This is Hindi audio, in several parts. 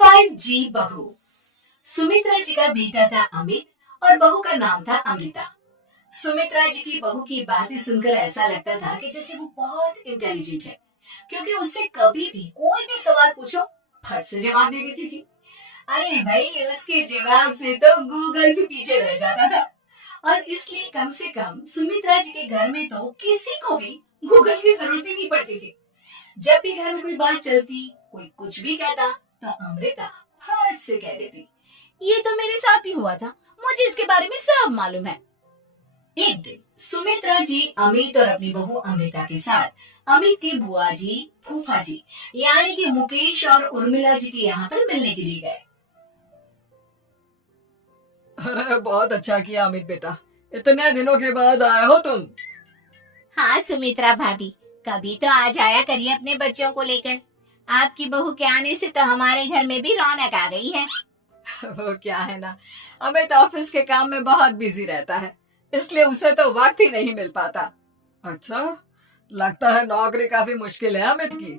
5G बहू। सुमित्रा जी का बेटा था अमित और बहू का नाम था अमृता। सुमित्रा जी की बहू की बातें सुनकर ऐसा लगता था कि जैसे वो बहुत इंटेलिजेंट है, क्योंकि उससे कभी भी कोई भी सवाल पूछो फट से जवाब दे देती थी। अरे भाई, उसके जवाब से तो गूगल भी पीछे रह जाता था। और इसलिए कम से कम सुमित्रा जी के घर में तो किसी को भी गूगल की जरूरत ही नहीं पड़ती थी। जब भी घर में कोई बात चलती, कोई कुछ भी कहता, तो अमृता फट से कह देती, ये तो मेरे साथ भी हुआ था, मुझे इसके बारे में सब मालूम है। एक दिन सुमित्रा जी अमित और अपनी बहू अमृता के साथ अमित के बुआ जी, फूफा जी यानी कि मुकेश और उर्मिला जी के यहाँ पर मिलने के लिए गए। अरे बहुत अच्छा किया अमित बेटा, इतने दिनों के बाद आए हो तुम। हाँ सुमित्रा भाभी, कभी तो आ जाया करिए अपने बच्चों को लेकर। आपकी बहू के आने से तो हमारे घर में भी रौनक आ गई है। वो क्या है ना, अमित ऑफिस के काम में बहुत बिजी रहता है, इसलिए उसे तो वक्त ही नहीं मिल पाता। अच्छा, लगता है नौकरी काफी मुश्किल है अमित की।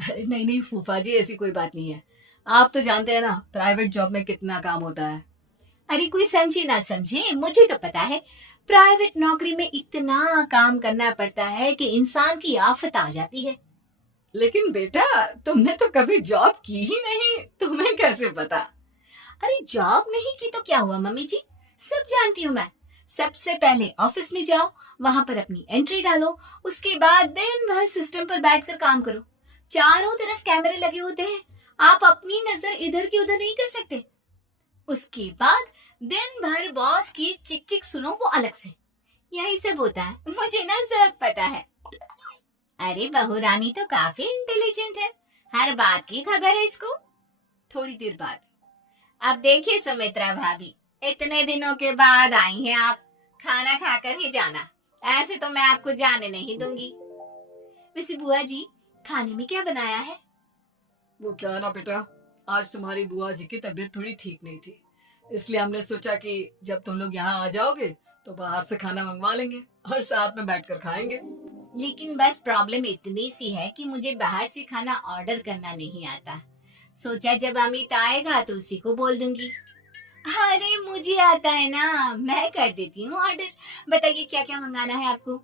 अरे नहीं नहीं फूफा जी, ऐसी कोई बात नहीं है। आप तो जानते हैं ना प्राइवेट जॉब में कितना काम होता है। अरे कोई समझे ना समझे, मुझे तो पता है प्राइवेट नौकरी में इतना काम करना पड़ता है कि इंसान की आफत आ जाती है। लेकिन बेटा, तुमने तो कभी जॉब की ही नहीं, तुम्हें कैसे पता? अरे जॉब नहीं की तो क्या हुआ मम्मी जी, सब जानती हूँ मैं। सबसे पहले ऑफिस में जाओ, वहां पर अपनी एंट्री डालो, उसके बाद दिन भर सिस्टम पर बैठकर काम करो। चारों तरफ कैमरे लगे होते हैं, आप अपनी नजर इधर की उधर नहीं कर सकते। उसके बाद दिन भर बॉस की चिक चिक सुनो, वो अलग से। यही सब होता है, मुझे ना सब पता है। अरे बहू रानी तो काफी इंटेलिजेंट है, हर बात की खबर है इसको। थोड़ी देर बाद, अब देखिए सुमित्रा भाभी, इतने दिनों के बाद आई हैं आप, खाना खाकर ही जाना, ऐसे तो मैं आपको जाने नहीं दूंगी। वैसे बुआ जी, खाने में क्या बनाया है? वो क्या है ना बेटा, आज तुम्हारी बुआ जी की तबीयत थोड़ी ठीक नहीं थी, इसलिए हमने सोचा कि जब तुम लोग यहाँ आ जाओगे तो बाहर से खाना मंगवा लेंगे और साथ में बैठकर खाएंगे। लेकिन बस प्रॉब्लम इतनी सी है कि मुझे बाहर से खाना ऑर्डर करना नहीं आता। सोचा जब अमित आएगा तो उसी को बोल दूंगी। अरे मुझे आता है ना, मैं कर देती हूँ ऑर्डर। बताइए क्या क्या मंगाना है आपको?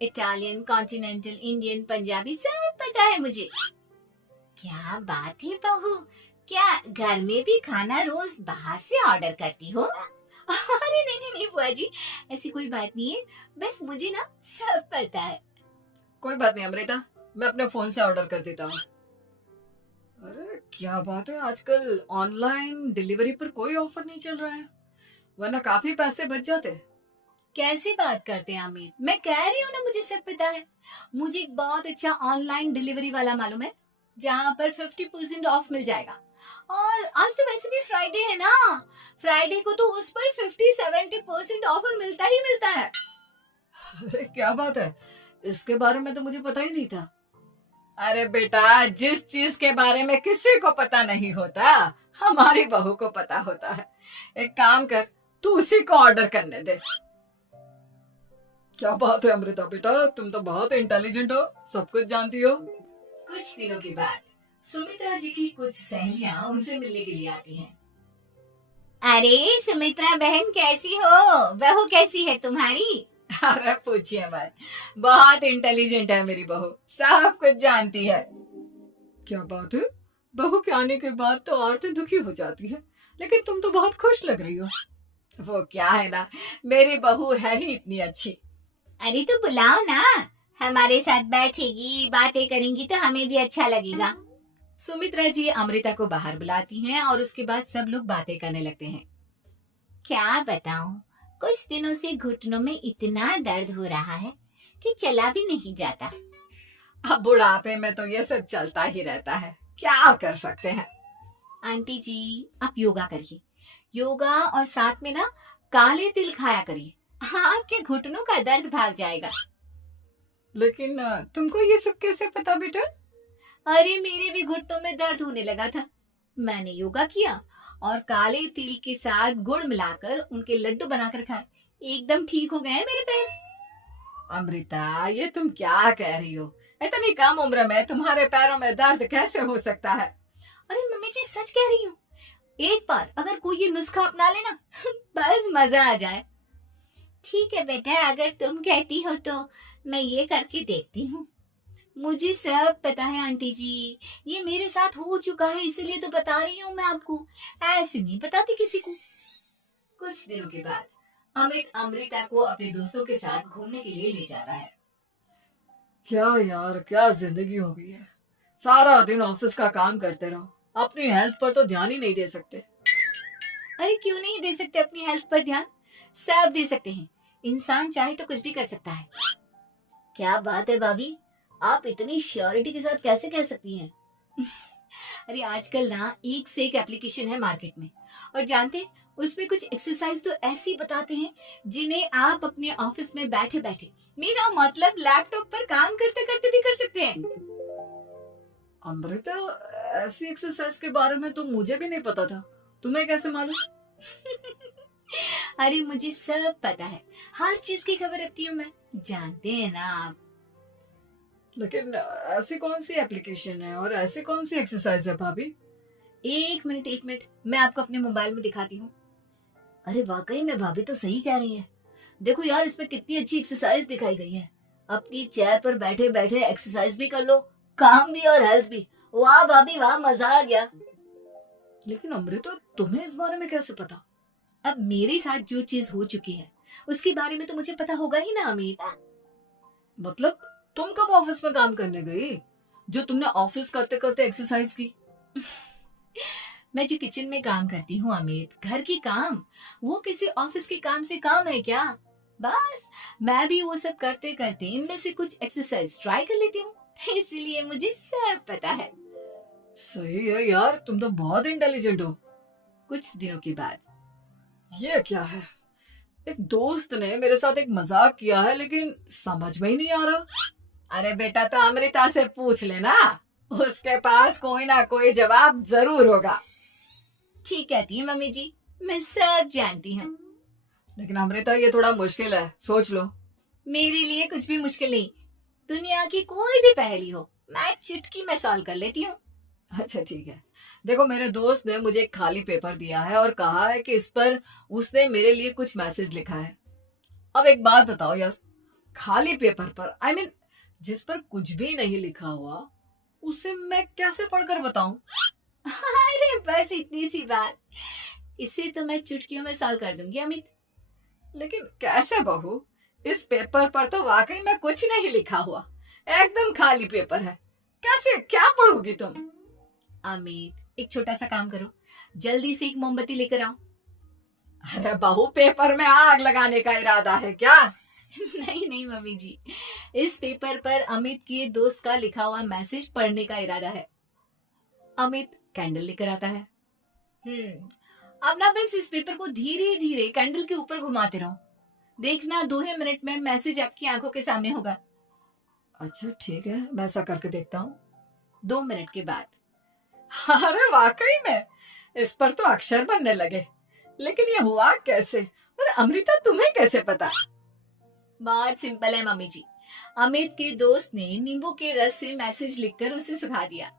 इटालियन, कॉन्टिनेंटल, इंडियन, पंजाबी, सब पता है मुझे। क्या बात है बहू, क्या घर में भी खाना रोज बाहर से ऑर्डर करती हो? अरे नहीं नहीं नहीं बुआ जी, ऐसी कोई बात नहीं है, बस मुझे ना सब पता है। कोई बात नहीं अमृता, मैं अपने फोन से ऑर्डर कर देता हूँ। अरे क्या बात है, आजकल ऑनलाइन डिलीवरी पर कोई ऑफर नहीं चल रहा है, वरना काफी पैसे बच जाते। कैसी बात करते हैं अमित, मैं कह रही हूँ ना मुझे सब पता है। मुझे एक बहुत अच्छा ऑनलाइन डिलीवरी वाला मालूम है, जहाँ पर 50% ऑफ मिल जाएगा। और आज तो वैसे भी फ्राइडे है ना, फ्राइडे को तो उस पर 50-70% ऑफर मिलता ही मिलता है। अरे क्या बात है, इसके बारे में तो मुझे पता ही नहीं था। अरे बेटा, जिस चीज के बारे में किसी को पता नहीं होता, हमारी बहू को पता होता है। एक काम कर, तू उसी को ऑर्डर करने दे। क्या बात है अमृता बेटा, तुम तो बहुत इंटेलिजेंट हो, सब कुछ जानती हो। कुछ दिनों के बाद सुमित्रा जी की कुछ सहेलियां उनसे मिलने के लिए आती हैं। अरे सुमित्रा बहन कैसी हो, बहू कैसी है तुम्हारी? अरे पूछिए मत, बहुत इंटेलिजेंट है मेरी बहू, सब कुछ जानती है। क्या बात है, बहू के आने के बाद तो औरतें दुखी हो जाती है, लेकिन तुम तो बहुत खुश लग रही हो। वो क्या है ना, मेरी बहू है ही इतनी अच्छी। अरे तो बुलाओ ना, हमारे साथ बैठेगी, बातें करेंगी तो हमें भी अच्छा लगेगा। सुमित्रा जी अमृता को बाहर बुलाती हैं और उसके बाद सब लोग बातें करने लगते हैं। क्या बताऊं, कुछ दिनों से घुटनों में इतना दर्द हो रहा है कि चला भी नहीं जाता। अब बुढ़ापे में तो ये सब चलता ही रहता है, क्या कर सकते हैं। आंटी जी, आप योगा करिए, योगा और साथ में ना काले तिल खाया करिए, आपके घुटनों का दर्द भाग जाएगा। लेकिन तुमको ये सब कैसे पता बेटा? अरे मेरे भी घुटनों में दर्द होने लगा था, मैंने योगा किया और काले तिल के साथ गुड़ मिलाकर उनके लड्डू बनाकर खाए, एकदम ठीक हो गए हैं मेरे पैर। अमृता, ये तुम क्या कह रही हो, इतनी कम उम्र में तुम्हारे पैरों में दर्द कैसे हो सकता है? अरे मम्मी जी सच कह रही हूँ, एक बार अगर कोई ये नुस्खा अपना लेना बस मजा आ जाए। ठीक है बेटा, अगर तुम कहती हो तो मैं ये करके देखती हूँ। मुझे सब पता है आंटी जी, ये मेरे साथ हो चुका है इसीलिए तो बता रही हूँ मैं आपको, ऐसे नहीं बताती किसी को। कुछ दिनों के बाद अमित अमृता को अपने दोस्तों के साथ घूमने के लिए ले जाता है। क्या यार, क्या जिंदगी हो गई है। सारा दिन ऑफिस का काम करते रहो, अपनी हेल्थ पर तो ध्यान ही नहीं दे सकते। अरे क्यों नहीं दे सकते अपनी हेल्थ पर ध्यान, सब दे सकते हैं। इंसान चाहे तो कुछ भी कर सकता है। क्या बात है भाभी, आप इतनी श्योरिटी के साथ कैसे कह सकती हैं? अरे आजकल ना एक से एक एप्लीकेशन है मार्केट में, और जानते हैं उसमें कुछ एक्सरसाइज तो ऐसी बताते हैं जिन्हें आप अपने ऑफिस में बैठे बैठे, मेरा मतलब लैपटॉप पर काम करते करते भी कर सकते हैं। अमृता, ऐसी एक्सरसाइज के बारे में तो मुझे भी नहीं पता था, तुम्हें कैसे मालूम? अरे मुझे सब पता है, हर चीज की खबर रखती हूँ मैं, जानते हैं ना आप। लेकिन ऐसी कौन सी एप्लीकेशन है और ऐसी कौन सी एक्सरसाइज है भाभी? एक मिनट, मैं आपको अपने मोबाइल में दिखाती हूँ। अरे वाकई में भाभी तो सही कह रही है, देखो यार इसमें कितनी अच्छी एक्सरसाइज दिखाई गई है। अपनी चेयर पर बैठे बैठे एक्सरसाइज भी कर लो, काम भी और हेल्थ भी। वाह भाभी वाह, मजा आ गया। लेकिन अमृता, तुम्हें इस बारे में कैसे पता? अब मेरे साथ जो चीज हो चुकी है उसके बारे में तो मुझे पता होगा ही ना अमित। मतलब तुम कब ऑफिस में काम करने गई जो तुमने ऑफिस करते करते एक्सरसाइज की? मैं जो किचन में काम करती हूँ अमित, घर की काम, वो किसी ऑफिस के काम से काम है क्या? बस मैं भी वो सब करते करते इनमें से कुछ एक्सरसाइज ट्राई कर लेती हूँ, इसलिए मुझे सब पता है। सही है यार, तुम तो बहुत इंटेलिजेंट हो। कुछ दिनों के बाद ये क्या है? एक दोस्त ने मेरे साथ एक मजाक किया है लेकिन समझ में ही नहीं आ रहा। अरे बेटा तो अमृता से पूछ लेना, उसके पास कोई ना कोई जवाब जरूर होगा। ठीक कहती है मम्मी जी, मैं सब जानती हूँ। लेकिन अमृता, ये थोड़ा मुश्किल है, सोच लो। मेरे लिए कुछ भी मुश्किल नहीं, दुनिया की कोई भी पहेली हो मैं चुटकी में सॉल्व कर लेती हूँ। अच्छा ठीक है, देखो मेरे दोस्त ने मुझे एक खाली पेपर दिया है और कहा है कि इस पर उसने मेरे लिए कुछ मैसेज लिखा है। अब एक बात बताओ यार, खाली पेपर पर, आई मीन जिस पर कुछ भी नहीं लिखा हुआ, उसे मैं कैसे पढ़कर बताऊं? अरे बस इतनी सी बात, इसे तो मैं चुटकियों में सॉल्व कर दूंगी अमित। लेकिन कैसे बहू, इस पेपर पर तो वाकई में कुछ नहीं लिखा हुआ, एकदम खाली पेपर है, कैसे क्या पढ़ोगी तुम? अमित एक छोटा सा काम करो, जल्दी से एक मोमबत्ती लेकर आओ। अरे बहू, पेपर में आग लगाने का इरादा है क्या? नहीं नहीं मम्मी जी, इस पेपर पर अमित के दोस्त का लिखा हुआ मैसेज पढ़ने का इरादा है। अमित कैंडल लेकर आता है। अब ना बस इस पेपर को धीरे धीरे कैंडल के ऊपर घुमाते रहो, देखना 2 ही मिनट में मैसेज आपकी आंखों के सामने होगा। अच्छा ठीक है, मैं ऐसा करके देखता हूँ। 2 मिनट के बाद अरे वाकई में इस पर तो अक्षर बनने लगे, लेकिन ये हुआ कैसे? और अमृता, तुम्हें कैसे पता? बहुत सिंपल है मम्मी जी, अमित के दोस्त ने नींबू के रस से मैसेज लिखकर उसे सुखा दिया।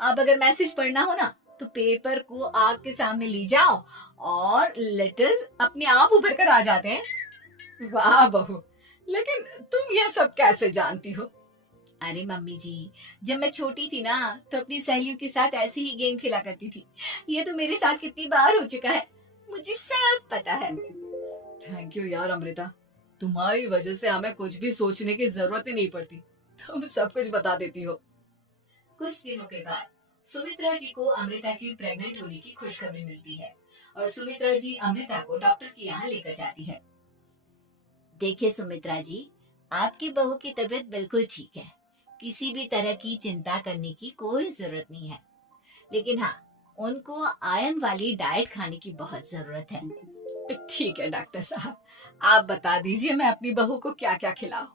अब अगर मैसेज पढ़ना हो ना तो पेपर को आग के सामने ले जाओ और लेटर्स अपने आप उभर कर आ जाते हैं। वाह बहू, लेकिन तुम ये सब कैसे जानती हो? अरे मम्मी जी, जब मैं छोटी थी ना तो अपनी सहेलियों के साथ ऐसे ही गेम खेला करती थी, ये तो मेरे साथ कितनी बार हो चुका है, मुझे सब पता है। थैंक यू यार अमृता, तुम्हारी वजह से हमें कुछ भी सोचने की जरूरत ही नहीं पड़ती, तुम सब कुछ बता देती हो। कुछ दिनों के बाद सुमित्रा जी को अमृता की प्रेग्नेंट होने की खुशखबरी मिलती है और सुमित्रा जी अमृता को डॉक्टर के यहाँ लेकर जाती है। देखिए सुमित्रा जी, आपकी बहू की तबीयत बिल्कुल ठीक है, किसी भी तरह की चिंता करने की कोई जरूरत नहीं है, लेकिन हाँ उनको आयरन वाली डाइट खाने की बहुत जरूरत है। ठीक है डॉक्टर साहब, आप बता दीजिए मैं अपनी बहू को क्या क्या खिलाऊं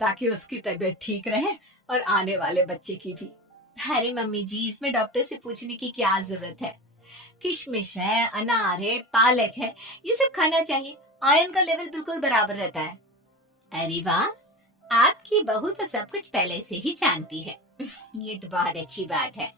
ताकि उसकी तबीयत ठीक रहे और आने वाले बच्चे की भी। अरे मम्मी जी, इसमें डॉक्टर से पूछने की क्या जरूरत है, किशमिश है, अनार है, पालक है, ये सब खाना चाहिए, आयरन का लेवल बिल्कुल बराबर रहता है। अरे वाह, आपकी बहू तो सब कुछ पहले से ही जानती है। ये तो बहुत अच्छी बात है।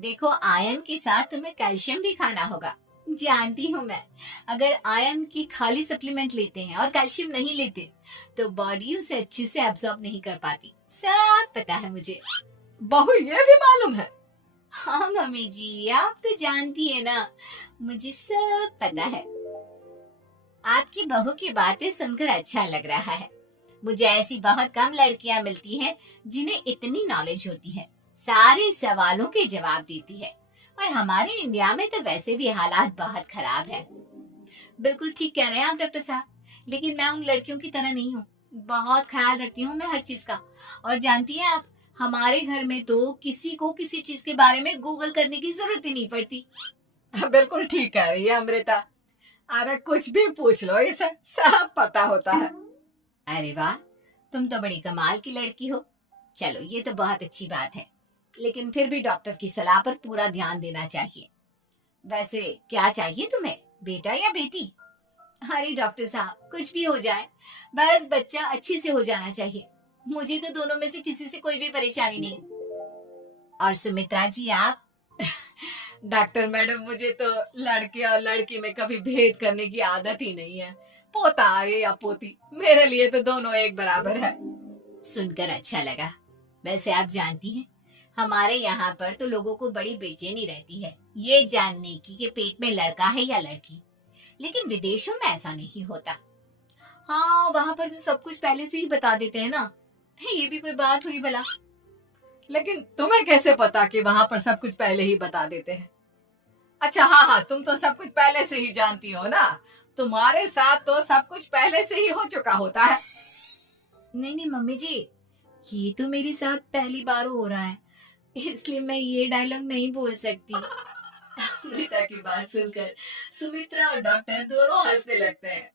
देखो, आयरन के साथ तुम्हें कैल्शियम भी खाना होगा। जानती हूँ मैं, अगर आयरन की खाली सप्लीमेंट लेते हैं और कैल्शियम नहीं लेते तो बॉडी उसे अच्छे से एब्जॉर्ब नहीं कर पाती। सब पता है मुझे। बहू ये भी मालूम है? हाँ मम्मी जी, आप तो जानती है ना, मुझे सब पता है। आपकी बहू की बातें सुनकर अच्छा लग रहा है। मुझे ऐसी बहुत कम लड़कियां मिलती हैं जिन्हें इतनी नॉलेज होती है, सारे सवालों के जवाब देती है। और हमारे इंडिया में तो वैसे भी हालात बहुत खराब है। बिल्कुल ठीक कह रहे हैं आप डॉक्टर साहब, लेकिन मैं उन लड़कियों की तरह नहीं हूँ। बहुत ख्याल रखती हूँ मैं हर चीज का। और जानती हैं आप, हमारे घर में तो किसी को किसी चीज के बारे में गूगल करने की जरूरत ही नहीं पड़ती। बिल्कुल ठीक कह रही है अमृता। अरे कुछ भी पूछ लो, इसे सब पता होता है। अरे वाह, तुम तो बड़ी कमाल की लड़की हो। चलो, ये तो बहुत अच्छी बात है, लेकिन फिर भी डॉक्टर की सलाह पर पूरा ध्यान देना चाहिए। वैसे क्या चाहिए तुम्हें, बेटा या बेटी? अरे डॉक्टर साहब, कुछ भी हो जाए, बस बच्चा अच्छे से हो जाना चाहिए। मुझे तो दोनों में से किसी से कोई भी परेशानी नहीं। और सुमित्रा जी, आप? डॉक्टर मैडम, मुझे तो लड़के और लड़की में कभी भेद करने की आदत ही नहीं है। पोता आए या पोती, मेरे लिए तो दोनों एक बराबर है। सुनकर अच्छा लगा। वैसे आप जानती हैं, हमारे यहाँ पर तो लोगों को बड़ी बेचैनी रहती है ये जानने की कि पेट में लड़का है या लड़की। लेकिन विदेशों में ऐसा नहीं होता। हाँ, वहाँ पर तो सब कुछ पहले से ही बता देते हैं ना। ये भी कोई बात हुई भला? लेकिन तुम्हें कैसे पता कि वहां पर सब कुछ पहले ही बता देते हैं? अच्छा, हाँ हाँ, तुम तो सब कुछ पहले से ही जानती हो ना। तुम्हारे साथ तो सब कुछ पहले से ही हो चुका होता है। नहीं नहीं मम्मी जी, ये तो मेरे साथ पहली बार हो रहा है, इसलिए मैं ये डायलॉग नहीं बोल सकती। अमृता की बात सुनकर सुमित्रा और डॉक्टर दोनों हंसने लगते हैं।